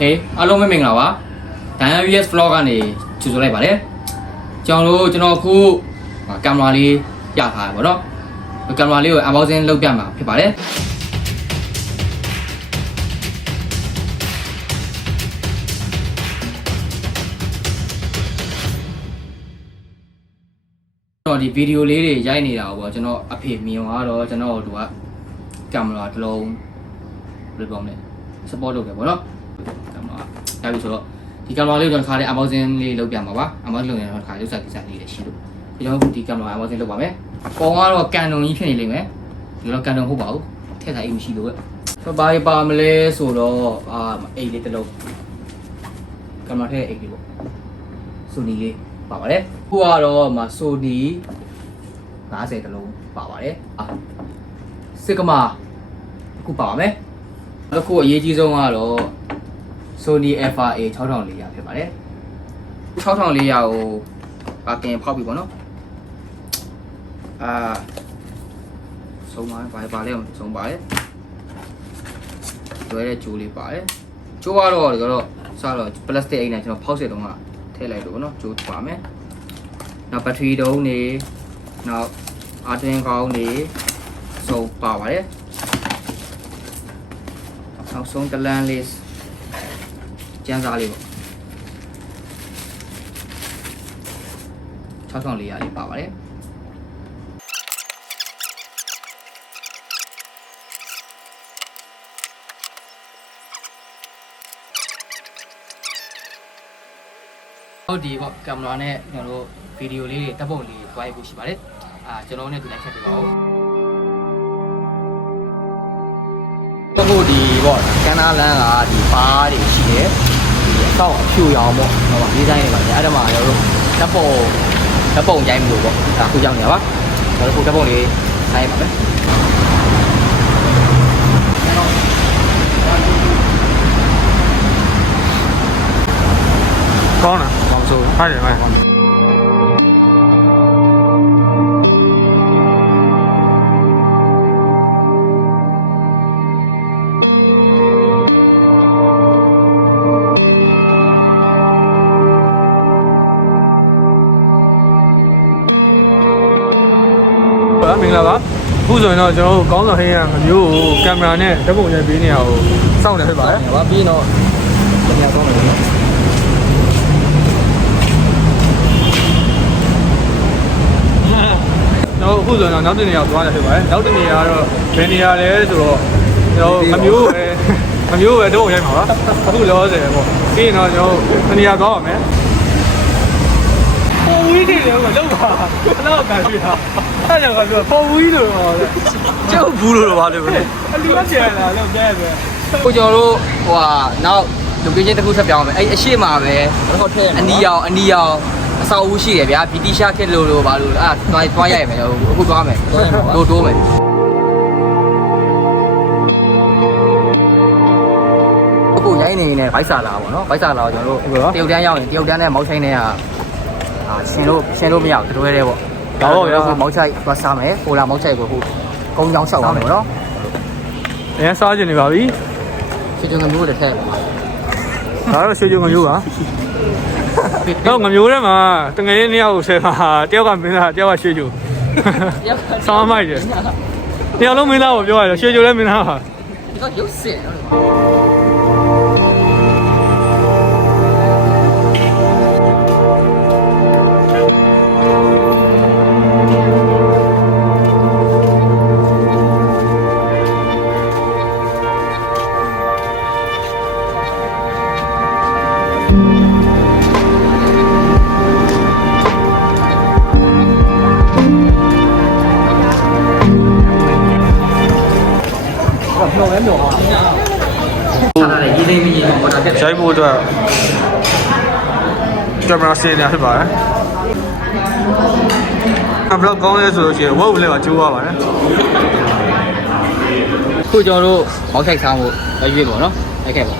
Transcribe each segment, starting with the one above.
ဟေးအားလုံးပဲမင်္ဂလာပါ Diana VS Vlog ကနေကြိုဆိုလိုက်ပါတယ်ကျွန်တော်တို့ကျွန်တော်အခုကင်မရာလေးပြထားရပါတော့ကင်မရာလေးကို unboxing လုပ်ပြမှာဖြစ်ပါတယ်ကျွန်တော်ဒီဗီဒီယိုလေးတွေရိုက်နေတာပေါ့ကျွန်တော်အဖေမြင်သွားတော့ကျွန်တော်တို့ကကင်မရာတစ်လုံးဘယ်လိုပြောမလဲ support လုပ်တယ်ပေါ့နော် ကင်မရာဒါပြီဆိုတော့ဒီကင်မရာလေးကိုကျွန်တော်ခါလေး unboxing လေးလုပ်ပြမှာပါ unboxing လုပ်ရင်တော့ခါရုပ်စာကိစ္စလေးတွေရှိလို့ကျွန်တော်ဒီကင်မရာ unboxing လုပ်ပါမယ်ပုံကတော့ကန်တုံကြီးဖြစ်နေလိမ့်မယ်ဒီတော့ကန်တုံဟုတ်ပါဘူးထည့်ထားအိမ်မရှိလို့ပဲဆိုဘာပါမလဲဆိုတော့အာအိမ်လေးတစ်လုံးကင်မရာထည့်အိမ်လေးပေါ့ Sony လေးပါပါတယ်ခုကတော့မှာ Sony 50တလုံးပါပါတယ်အာစစ်ကမာအခုပါပါမယ်နောက်တစ်ခုအရေးကြီးဆုံးကတော့ Sony FRA 6400ဖြစ်ပါတယ်6400ကိုအပြင်ဖောက်ပြီပေါ့နော်အာဆုံးပါဘာပါလဲဆုံးပါတယ်ကျွဲတဲ့ဂျိုးလေးပါတယ်ဂျိုးကတော့ဒီကတော့စတော့ plastic အိမ်နဲ့ကျွန်တော်ဖောက်စစ်တုံးကထည့်လိုက်လို့ပေါ့နော်ဂျိုးပါမယ်နောက်ဘက်ထရီတုံးနေနောက်အာတွင်ကောင်းနေစုံပါပါတယ်နောက်ဆုံးတလန်းလေး ကျန်းစားလေးပေါ့6400လေးပါပါတယ်ဟုတ်ဒီပေါ့ကင်မရာနဲ့ကျွန်တော်တို့ဗီဒီယိုလေးတွေတပ်ပုံလေးတွေတွားရဖို့ရှိပါတယ်အာကျွန်တော်နဲ့ဒီလိုက်ချက်ပြပါဦးအခုဒီပေါ့ကန္နာလန်းကဒီဘားတွေရှိတယ်ဒီအ တော့အဖြူရောင်ပေါ့ဟောပါဒီဇိုင်းတွေပါအဲ့ဒါမှကျွန်တော်တို့တပ်ပုံတပ်ပုံရိုင်းမလို့ပေါ့ဒါခုကြောင်းနေပါကျွန်တော်တို့ခုတပ်ပုံလေးဆိုင်ပါမယ်ကောင်းလားကောင်းဆိုဖိုက်တယ်ဖိုက် ဆိုရင်တော့ကျွန်တော်တို့ကောင်းဆောင်ဟင်းရငမျိုးကိုကင်မရာနဲ့ဓာတ်ပုံရိုက်ပေးနေရကိုစောင့်နေဖြစ်ပါတယ်ပါပြီးတော့တရားတော့မယ်နော်ကျွန်တော်အခုဆိုရင်တော့နောက်တစ်နေရာသွားရဖြစ်ပါတယ်နောက်တစ်နေရာကတော့ဘယ်နေရာလဲဆိုတော့ကျွန်တော်မမျိုးပဲမမျိုးပဲတော့ရိုက်မှာပါအခုလောဆယ်ပေါ့ပြီးရင်တော့ကျွန်တော်တစ်နေရာသွားပါမယ်ပေါ်ဝီးတွေလည်းမလုပ်ပါဘယ်တော့ကန်ပြီဟာ အဲ့တော့ကပြောပေါ်ဝီးလို့တော့လေကျုပ်ဘူးလို့ပါလို့ပဲအလူကပြန်လာလို့ပြန်ရတယ်ကိုကျွန်တော်တို့ဟိုဟာနောက် location တစ်ခုဆက်ပြောင်းမယ်အဲ့အရှိမပဲဟုတ်တယ်အနီရောင်အနီရောင်အဆောက်အဦရှိတယ်ဗျာဗီတီရှာခက်လို့လို့ဘာလို့အဲ့တွားတွားရရမယ်အခုတွားမယ်တိုးတိုးမယ်အခုရိုင်းနေနေဗိုက်စာလာပါတော့ဗိုက်စာလာကိုကျွန်တော်တို့တရုတ်တန်းရောက်ရင်တရုတ်တန်းနဲ့မောက်ချိုင်းနဲ့ကအာရှင်လို့ရှင်လို့မရဘူးတွဲတယ်ပေါ့ အခုမောက်ချိုက်သွားစားမယ်ဟိုလာမောက်ချိုက်ကိုဟိုကုန်းချောင်းလျှောက်အောင်ပေါ့နော်အရင်စားကျင်နေပါပြီချွတ်ချွတ်ငမျိုးတစ်ထက်ဒါတော့ရွှေကြုံငမျိုးပါတော့ငမျိုးထဲမှာတငယ်လေးနှစ်ယောက်ကိုဆယ်ပါတယောက်ကမင်းသားတယောက်ကရွှေကြုံဆောင်းမိုက်တယ်တယောက်လုံးမင်းသားကိုပြောရတယ်ရွှေကြုံလည်းမင်းသားပါဒီကရုပ်စင် အတွက်ကင်မရာစင်နေဖြစ်ပါတယ်အဘလော့ကောင်းလဲဆိုလို့ရှိရင်ဝုတ်လည်းပါကျိုးရပါတယ်ခုကျွန်တော်တို့မောက်ထိုက်စားဖို့ရွေးပေါ့နော်အဲ့ခဲ့ပေါ့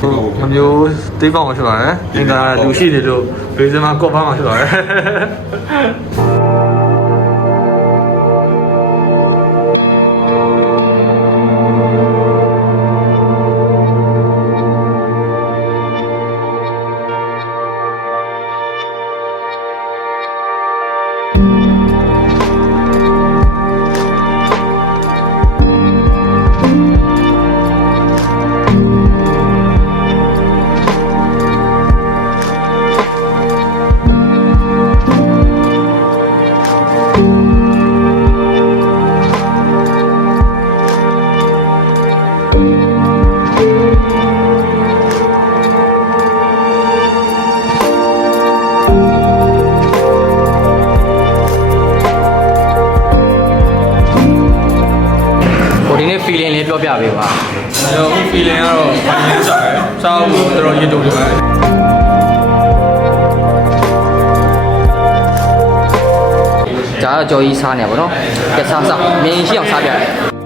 ဟိုငမျိုးတိတ်ပေါအောင်ဖြစ်ပါတယ်အင်္ဂါလူရှိနေလို့ဘေးစမှာကော့ပါမှာဖြစ်ပါတယ် ကျွန်တော် feeling ကတော့ finance စားတယ်စားဖို့တော်တော်ရစ်တုပ်တယ်ပါတယ်ဒါကကြော်ကြီးစားနေပါတော့။ကဲစားစား။မြင်ရှိအောင်စားပြရတယ်။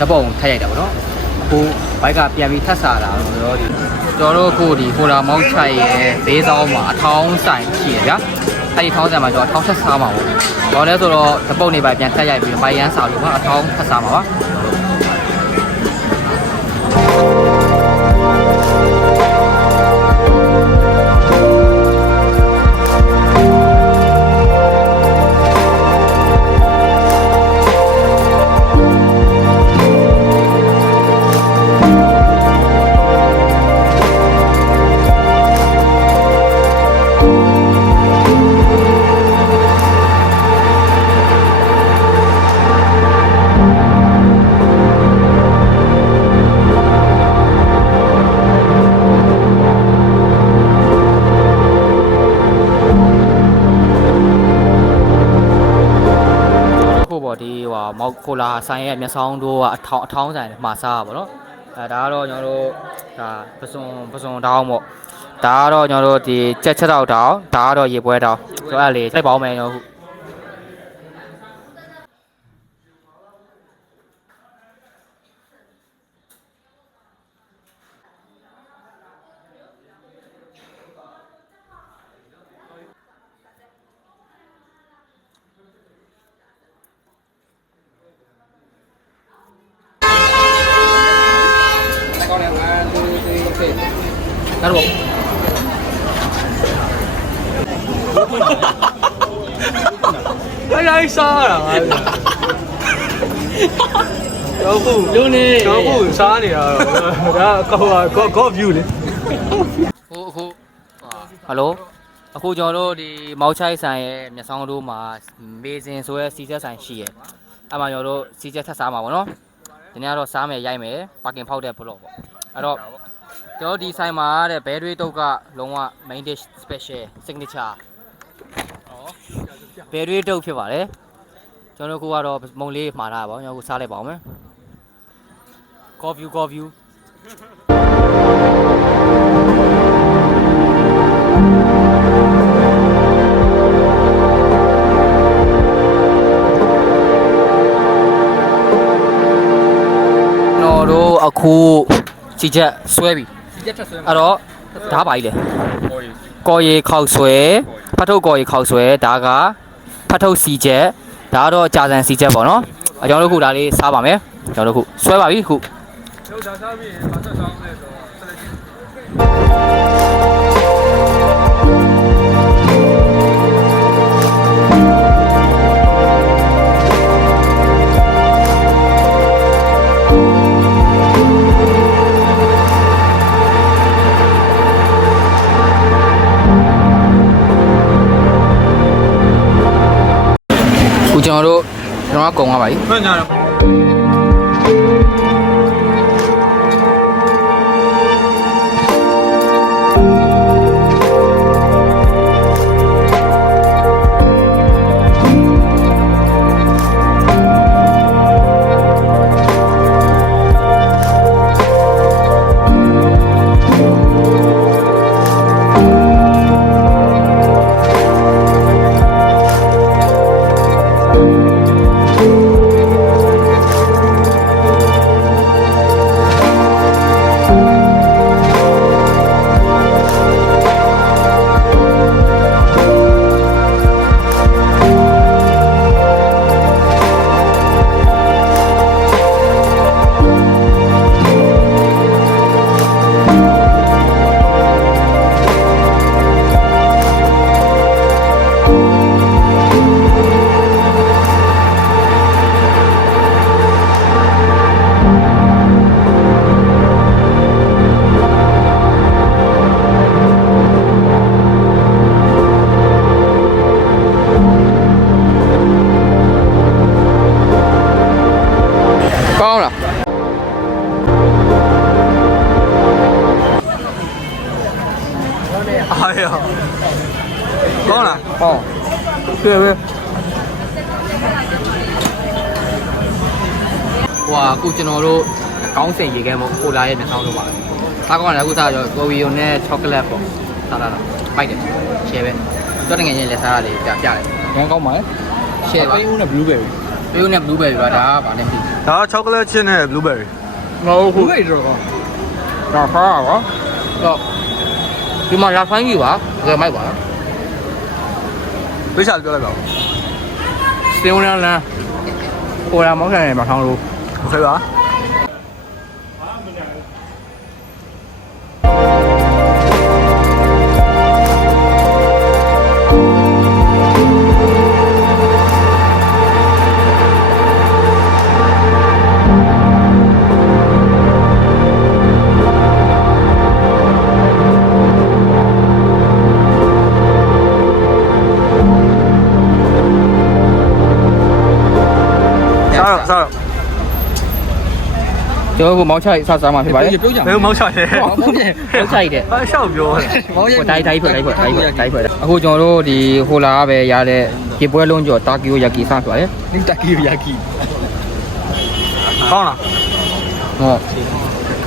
တော်တို့ခုဓပုံထပ်ရိုက်တာပေါ့နော်အခုဘိုက်ကပြန်ပြီးထပ်စားလာတော့ဒီကျွန်တော်တို့ခုဒီဖိုလာမောက်ချိုက်ရဲ့ဘေးဆောင်မှာအထောင်းဆိုင်ရှိရဗျာအဲ့ဒီထောင်းဆိုင်မှာကျွန်တော်အထောင်းထပ်စားမှာပေါ့။ဘာလဲဆိုတော့ဓပုံနေပါပြန်ထပ်ရိုက်ပြီးဘိုင်ရန်စားလို့ကအထောင်းထပ်စားမှာပါ ခိုလာဆိုင်ရဲ့မျက်စောင်းတို့ကအထောင်းအထောင်းဆိုင်မှာစားတာပေါ့နော်အဲဒါကတော့ကျွန်တော်တို့ဒါပစုံပစုံတောင်းပေါ့ဒါကတော့ကျွန်တော်တို့ဒီကြက်ချက်တောက်တောင်းဒါကတော့ရေပွဲတောင်းဆိုအဲ့လေစိတ်ပေါင်းမယ်ကျွန်တော်ခု ကောင်းတယ်1 2 3 4 နောက်တော့အဲ့ဒါစားရတာပါတော့ခုလူနေတော့ခုစားနေတာတော့ဒါကောကောကော view လေဟိုအခုဟယ်လိုအခုကျွန်တော်တို့ဒီမောက်ချိုက်ဆိုင်ရဲ့မျက်စောင်းတို့မှာမေစင်ဆိုရဲစီချက်ဆိုင်ရှိရဲ့အဲ့မှာကျွန်တော်တို့စီချက်ထပ်စားမှာပေါ့နော်ဒီနေ့ကတော့စားမယ်ရိုက်မယ်ပါကင်ဖောက်တဲ့ဘလော့ပေါ့အဲ့တော့ ကျွန်တော်ဒီဆိုင်မှာတဲ့ဘဲတွေးတုတ်ကလုံးဝ main dish special signature ဘဲတွေးတုတ်ဖြစ်ပါတယ်ကျွန်တော်တို့ခုကတော့မုံလေးမှားထားပါဘောကျွန်တော်ခုစားလိုက်ပါအောင်မယ် coffee coffee ကျွန်တော်တို့အခုစီချက်ဆွဲပြီ စီချက်ထက်ဆွဲအဲ့တော့ဒါပါကြီးလေပေါ်ရင်ကော်ရီခောက်ဆွဲဖတ်ထုတ်ကော်ရီခောက်ဆွဲဒါကဖတ်ထုတ်စီချက်ဒါကတော့ကြာစံစီချက်ပေါ့နော်အကျွန်တော်တို့ခုဒါလေးစားပါမယ်ကျွန်တော်တို့ခုဆွဲပါပြီခုလောက်စားစားပြီးမဆက်ဆောင်လဲဆိုတော့ဆက်လက်ကြည့် တော်တို့ကျွန်တော်ကကုံသွားပါပြီမှန်ကြတော့ ပြေပဲဟိုဟာအခုကျွန်တော်တို့ကောင်းစင်ရေခဲမို့ကိုလာရဲ့မျက်စောင်းတို့ပါပဲအားကောင်းတယ်အခုစားတော့ကိုဝီယိုနဲ့ချောကလက်ပေါ့စားလာတာပိုက်တယ်ရှယ်ပဲတော့တကယ်ချင်းလက်စားရလေးပြပြတယ်ငန်းကောင်းပါလေရှယ်ပါပေးဦးနဲ့ blueberry ပြုံးနဲ့ blueberry ပါဒါကဗာလဲမသိဒါက chocolate chip နဲ့ blueberry ငါတို့ခု blueberry တော့ကောင်းဒါဖားပါတော့ဒီမှာလာဖိုင်းကြီးပါကြမိုက်ပါ ဖိတ်ချပြောလိုက်ပါဦးစင်ဝန်းလမ်းဟိုရာမောက်ခံရမှာထောင်းလို့ဟုတ်ကဲ့ပါအာမညာ ကျွန်တော်ကမောင်းချိုက်စားစားမှာဖြစ်ပါတယ်ပြောကြဘယ်လိုမောင်းချတယ်မောင်းချိုက်မောင်းချိုက်တဲ့ဟာရှောက်ပြောတယ်မောင်းရဟိုတိုင်းတိုင်းဖွဲ့တိုင်းဖွဲ့တိုင်းဖွဲ့တိုင်းဖွဲ့အခုကျွန်တော်တို့ဒီဟိုလာကပဲရတဲ့ရေပွဲလုံးကျော်တာကီယိုယာကီစားဖြစ်ပါတယ်နင်းတက်ကီယာကီကောင်းလားဟုတ်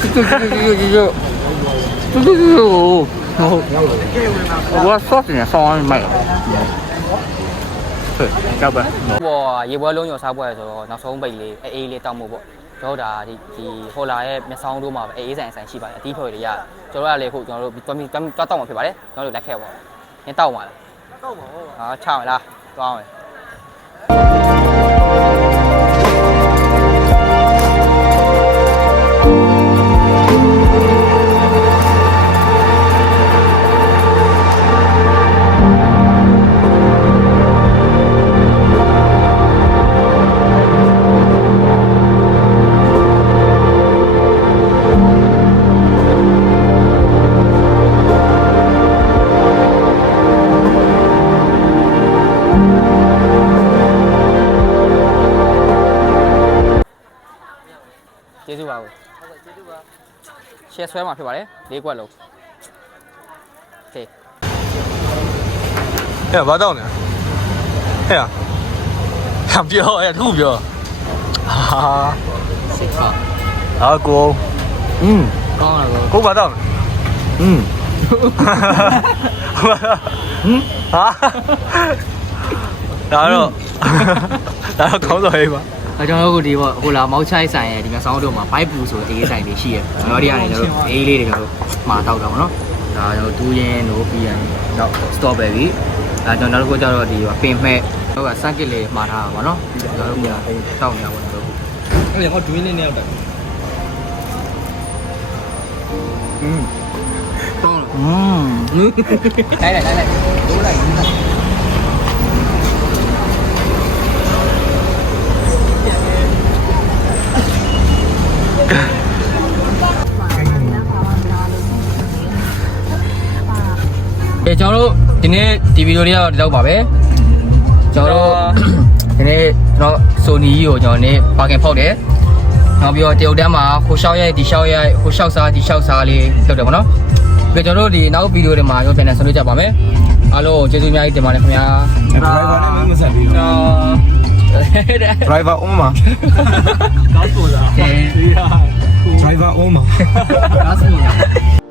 တူတူတူတူတူတူတူတူဟုတ်ဘာဆော့နေဆောင်းမိုက်ဟဲ့ကြောက်ပါဘောရေပွဲလုံးကျော်စားပွဲဆိုတော့နောက်ဆုံးပိတ်လေးအေးအေးလေးတောက်မှုပေါ့ ကျွန်တော်ဒါဒီဒီဟိုလာရဲ့မျက်စောင်းတို့မှာပဲအေးအေးဆိုင်ဆိုင်ရှိပါတယ်အတီးဖွဲ့တွေရကျွန်တော်ကလည်းခုကျွန်တော်တို့တွမ်းတွမ်းတောက်မှာဖြစ်ပါတယ်ကျွန်တော်တို့လက်ခဲ့ပါနင်းတောက်ပါလားတောက်ပါဟုတ်ဟာချမလားတွားမယ် ရှယ်ဆွဲမှာဖြစ်ပါတယ်၄ကွက်လုံးโอเค ဟဲ့ဘာတော့လဲဟဲ့ဟာပြောအဲ့သူ့ပြောဟာ စိတ်ချ အာကို อืมကောင်းလားကော ကိုဘာတော့လဲ อืม ဟာဒါတော့ဒါတော့ကောင်းစော်ရေးပါ အဲ ကျွန်တော်တို့ဒီပေါ့ဟိုလာမောက်ချိုင်းဆိုင်ရဲ့ဒီမှာဆောင်းတို့မှာဘိုက်ပူဆိုအေးဆိုင်တွေရှိရကျွန်တော်တို့ကနေကျွန်တော်အေးလေးတွေကျွန်တော်တို့မှာတောက်တာပေါ့နော်ဒါကျွန်တော်တူးရင်တို့ပြီးရင်တော့ strawberry အဲကျွန်တော်တို့ကကြတော့ဒီပင်မဲ့တော့ကစက်ကစ်လေးမှာထားတာပေါ့နော်ကျွန်တော်တို့ကတောက်နေတာပေါ့ကျွန်တော်တို့ အဲ့ဒါက twin နဲ့ရောက်တာ อืม ကောင်းလားอืมလိုက်လိုက်လိုက်လိုက်ဒိုး အဲကျွန်တော်တို့ဒီနေ့ဒီဗီဒီယိုလေးကတော့ဒီလောက်ပါပဲကျွန်တော်တို့ဒီနေ့ကျွန်တော်ဆိုနီကြီးကိုကျွန်တော်နေပါကင်ဖောက်တယ်နောက်ပြီးတော့တရုတ်တန်းမှာဟိုရှောက်ရိုက်ဒီရှောက်ရိုက်ဟိုရှောက်စားဒီရှောက်စားလေးလုပ်တယ်ပေါ့နော်ပြီးတော့ကျွန်တော်တို့ဒီနောက်ဗီဒီယိုတွေမှာကျွန်တော်ပြန်နေဆွေးနွေးကြပါမယ်အားလုံးကျေးဇူးအများကြီးတင်ပါတယ်ခင်ဗျာ driver နဲ့မဆက်ဘူးနော် driver on မှာ ကောင်းဆိုတာ driver on မှာဒါဆိုရင်